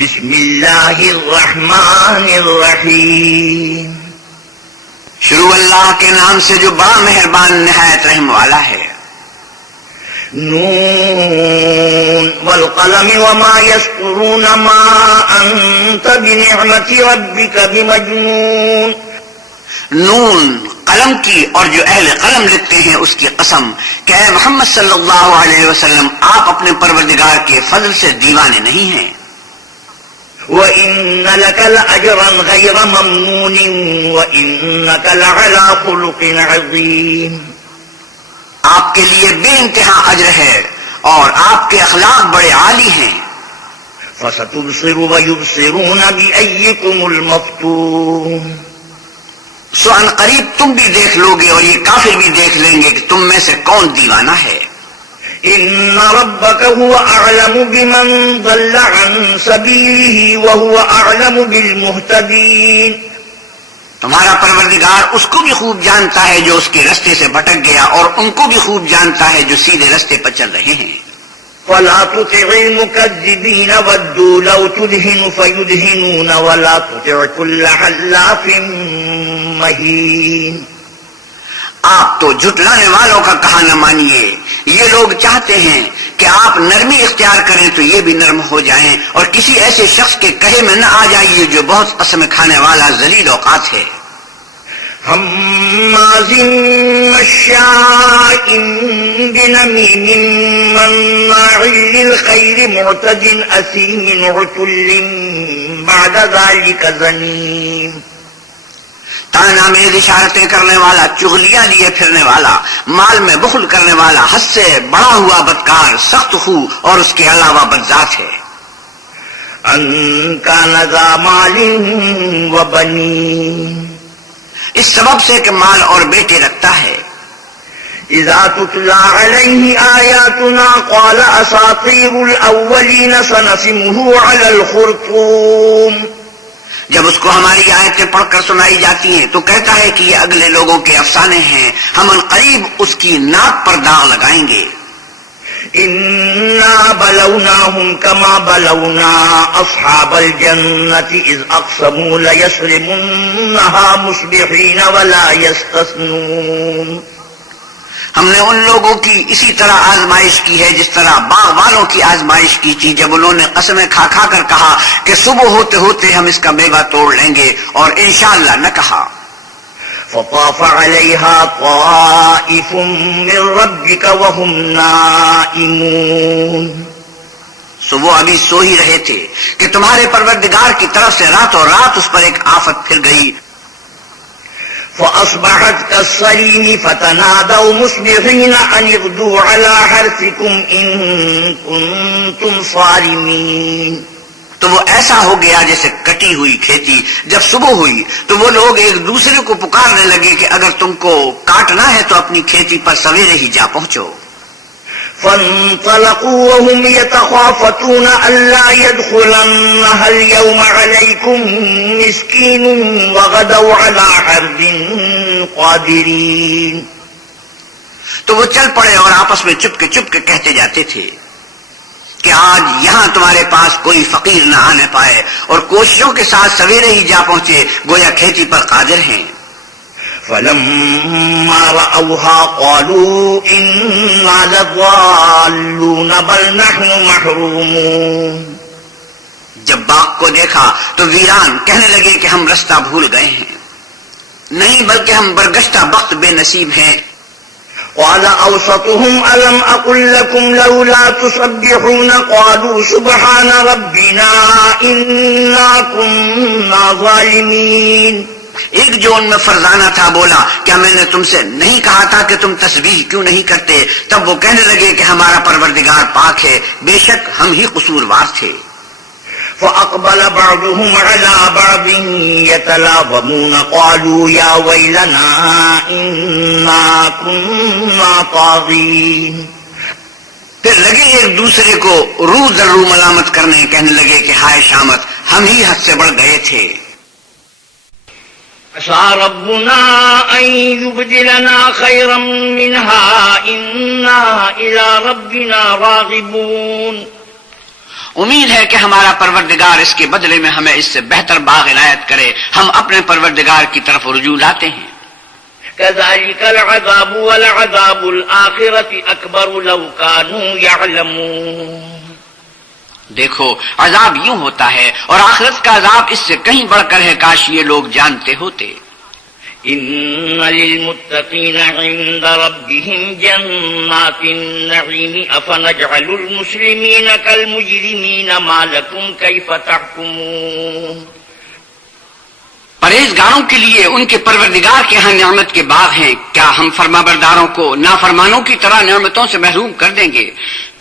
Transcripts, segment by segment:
بسم اللہ الرحمن الرحیم. شروع اللہ کے نام سے جو بڑا مہربان نہایت رحم والا ہے. نون والقلم وما يسطرون ما انت بنعمت ربك بمجنون. نون قلم کی اور جو اہل قلم لکھتے ہیں اس کی قسم کہ اے محمد صلی اللہ علیہ وسلم آپ اپنے پروردگار کے فضل سے دیوانے نہیں ہیں. وَإِنَّ لَكَ لَأَجْرًا غَيْرَ مَمْنُونٍ وَإِنَّكَ لَعَلَى خُلُقٍ عَظِيمٍ. آپ کے لیے بے انتہا اجر ہے اور آپ کے اخلاق بڑے عالی ہیں. فَسَتُبْصِرُ وَيُبْصِرُونَ بِأَيِّكُمُ الْمَفْتُونُ. سو ان قریب تم بھی دیکھ لو گے اور یہ کافر بھی دیکھ لیں گے کہ تم میں سے کون دیوانہ ہے. ان ربك هو اعلم بمن ضل عن سبيله وهو اعلم بالمهتدين. تمہارا پروردگار اس کو بھی خوب جانتا ہے جو اس کے رستے سے بھٹک گیا اور ان کو بھی خوب جانتا ہے جو سیدھے رستے پر چل رہے ہیں. فلا تطع المكذبين ودوا لو تدهن فيدهنون ولا تطع كل حلاف مهين. آپ تو جھٹلانے والوں کا کہا نہ مانیے. یہ لوگ چاہتے ہیں کہ آپ نرمی اختیار کریں تو یہ بھی نرم ہو جائیں اور کسی ایسے شخص کے کہے میں نہ آ جائیے جو بہت قسم کھانے والا ذلیل اوقات ہے. هماز مشاء بنميم مناع للخير معتد أثيم عتل بعد ذلك زنيم. تانا میں اشارتیں کرنے والا، چغلیاں لیے پھرنے والا، مال میں بخل کرنے والا، حد سے بڑا ہوا بدکار، سخت خو اور اس کے علاوہ بدذات ہے. ان كان ذا مال وبنين. اس سبب سے کہ مال اور بیٹے رکھتا ہے. اذا تتلى عليه آياتنا قال اساطير الاولين سنسمه على الخرطوم. جب اس کو ہماری آیتیں پڑھ کر سنائی جاتی ہیں تو کہتا ہے کہ یہ اگلے لوگوں کے افسانے ہیں، ہم عنقریب اس کی ناک پر داغ لگائیں گے. انا بلوناهم كما بلونا اصحاب الجنة اذ اقسموا ليصرمنها مصبحين ولا يستثنون. ہم نے ان لوگوں کی اسی طرح آزمائش کی ہے جس طرح باغ والوں کی آزمائش کی تھی جب انہوں نے قسمیں کھا کھا کر کہا کہ صبح ہوتے ہوتے ہم اس کا میوہ توڑ لیں گے اور انشاءاللہ نہ کہا. فطاف عليها طائف من ربك وهم نائمون. سو وہ ابھی سو ہی رہے تھے کہ تمہارے پروردگار کی طرف سے راتوں رات اس پر ایک آفت پھر گئی. فأصبحت كالصريم فتنادوا مصبحين أن اغدوا على حرثكم إن كنتم صارمين. تو وہ ایسا ہو گیا جیسے کٹی ہوئی کھیتی. جب صبح ہوئی تو وہ لوگ ایک دوسرے کو پکارنے لگے کہ اگر تم کو کاٹنا ہے تو اپنی کھیتی پر سویرے ہی جا پہنچو. فانطلقوا وهم يتخافتون ألا يدخلنها اليوم عليكم مسكين وغدوا على حرد قادرين. تو وہ چل پڑے اور آپس میں چپ کے کہتے جاتے تھے کہ آج یہاں تمہارے پاس کوئی فقیر نہ آنے پائے اور کوششوں کے ساتھ سویرے ہی جا پہنچے گویا کھیتی پر قادر ہیں. فلما رأوها قالوا إنا لضالون بل نحن محرومون. جب باغ کو دیکھا تو ویران کہنے لگے کہ ہم رستہ بھول گئے ہیں، نہیں بلکہ ہم برگشتہ وقت بے نصیب ہیں. قال أوسطهم ألم أقل لكم لولا تسبحون قالوا سبحان ربنا إنا كنا ظالمين. ایک جو ان میں فرزانہ تھا بولا کیا میں نے تم سے نہیں کہا تھا کہ تم تسبیح کیوں نہیں کرتے؟ تب وہ کہنے لگے کہ ہمارا پروردگار پاک ہے، بے شک ہم ہی قصوروار تھے. فأقبل بعضهم على بعض يتلاومون قالوا يا ويلنا إنا كنا طاغين. پھر لگے ایک دوسرے کو رو در رو ملامت کرنے، کہنے لگے کہ ہائے شامت، ہم ہی حد سے بڑھ گئے تھے. عسى ربنا أن يبدلنا خيرا منها إنا إلى ربنا راغبون. امید ہے کہ ہمارا پروردگار اس کے بدلے میں ہمیں اس سے بہتر باغ عنایت کرے. ہم اپنے پروردگار کی طرف رجوع لاتے ہیں. كذلك العذاب ولعذاب الآخرة أكبر لو كانوا يعلمون. دیکھو عذاب یوں ہوتا ہے اور آخرت کا عذاب اس سے کہیں بڑھ کر ہے، کاش یہ لوگ جانتے ہوتے. إن للمتقين عند ربهم جنات النعيم أفنجعل المسلمين كالمجرمين ما لكم كيف تحكمون. پرہیزگاروں کے لیے ان کے پروردگار کے ہاں نعمت کے باغ ہیں، کیا ہم فرمانبرداروں کو نافرمانوں کی طرح نعمتوں سے محروم کر دیں گے؟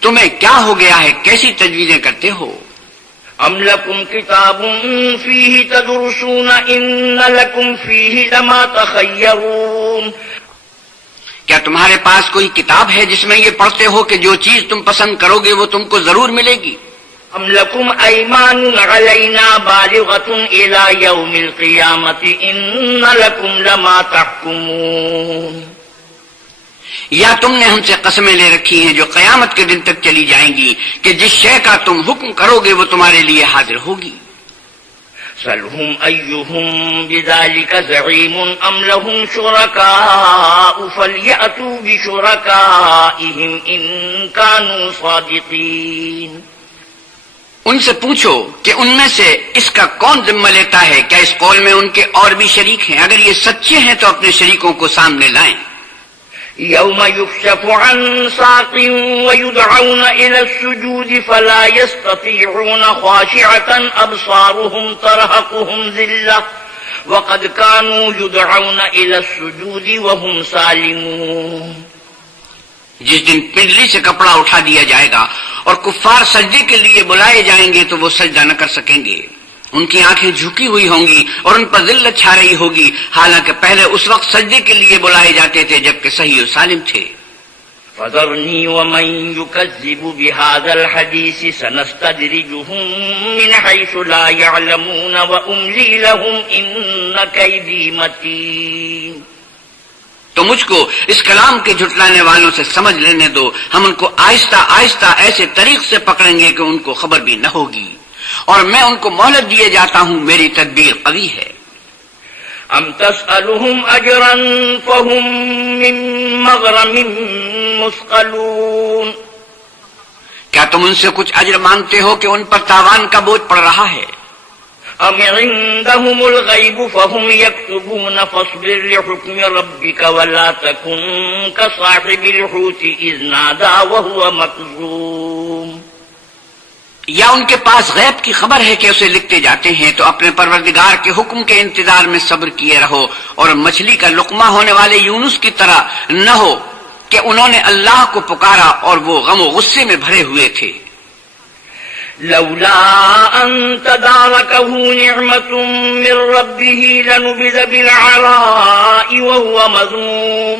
تمہیں کیا ہو گیا ہے، کیسی تجویزیں کرتے ہو؟ أم لكم كتاب فيه تدرسون إن لكم فيه لما تخيرون. کیا تمہارے پاس کوئی کتاب ہے جس میں یہ پڑھتے ہو کہ جو چیز تم پسند کرو گے وہ تم کو ضرور ملے گی؟ أم لكم أيمان علينا بالغة إلى يوم القيامة إن لكم لما تحكمون. یا تم نے ہم سے قسمیں لے رکھی ہیں جو قیامت کے دن تک چلی جائیں گی کہ جس شے کا تم حکم کرو گے وہ تمہارے لیے حاضر ہوگی. سلهم أيهم بذلك زعيم أم لهم شركاء فليأتوا بشركائهم إن كانوا صادقين. ان سے پوچھو کہ ان میں سے اس کا کون ذمہ لیتا ہے، کیا اس قول میں ان کے اور بھی شریک ہیں؟ اگر یہ سچے ہیں تو اپنے شریکوں کو سامنے لائیں. يوم يكشف عن ساق ويدعون إلى السجود فلا يستطيعون خاشعة أبصارهم ترهقهم ذلة وقد كانوا يدعون إلى السجود وهم سالمون. جس دن پنڈلی سے کپڑا اٹھا دیا جائے گا اور کفار سجدے کے لیے بلائے جائیں گے تو وہ سجدہ نہ کر سکیں گے. ان کی آنکھیں جھکی ہوئی ہوں گی اور ان پر ذلت چھا رہی ہوگی، حالانکہ پہلے اس وقت سجدے کے لیے بلائے جاتے تھے جبکہ صحیح و سالم تھے. فذرني ومن يكذب بهذا الحديث سنستدرجهم من حيث لا يعلمون وأملي لهم إن كيدي متين. تو مجھ کو اس کلام کے جھٹلانے والوں سے سمجھ لینے دو، ہم ان کو آہستہ آہستہ ایسے طریق سے پکڑیں گے کہ ان کو خبر بھی نہ ہوگی، اور میں ان کو مہلت دیے جاتا ہوں، میری تدبیر قوی ہے. ام تسألهم اجرا فهم من مغرم مثقلون. کیا تم ان سے کچھ اجر مانگتے ہو کہ ان پر تاوان کا بوجھ پڑ رہا ہے؟ ام عندهم الغیب فهم یکتبون فاصبر لحکم ربک ولا تکن كصاحب الحوت اذ نادى وهو مكظوم. یا ان کے پاس غیب کی خبر ہے کہ اسے لکھتے جاتے ہیں، تو اپنے پروردگار کے حکم کے انتظار میں صبر کیے رہو، اور مچھلی کا لقمہ ہونے والے یونس کی طرح نہ ہو کہ انہوں نے اللہ کو پکارا اور وہ غم و غصے میں بھرے ہوئے تھے. لولا ان تداركه نعمة من ربه لنبذ بالعراء وهو مذموم.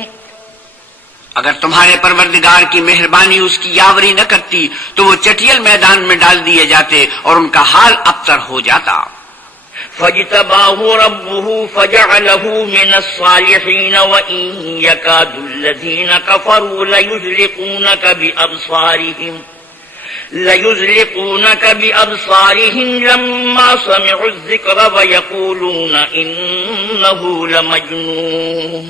اگر تمہارے پروردگار کی مہربانی اس کی یاوری نہ کرتی تو وہ چٹیل میدان میں ڈال دیے جاتے اور ان کا حال ابتر ہو جاتا. فاجتباه ربه فجعله من الصالحين وإن يكاد الذين كفروا ليزلقونك بأبصارهم لما سمعوا الذكر ويقولون إنه لمجنون.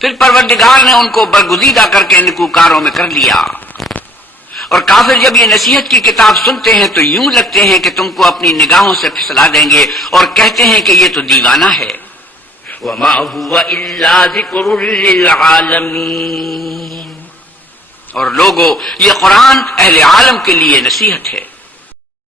پھر پروردگار نے ان کو برگزیدہ کر کے نکوکاروں میں کر لیا، اور کافر جب یہ نصیحت کی کتاب سنتے ہیں تو یوں لگتے ہیں کہ تم کو اپنی نگاہوں سے پھسلا دیں گے اور کہتے ہیں کہ یہ تو دیوانہ ہے. وما هو إلا ذكر للعالمين. اور لوگو، یہ قرآن اہل عالم کے لیے نصیحت ہے.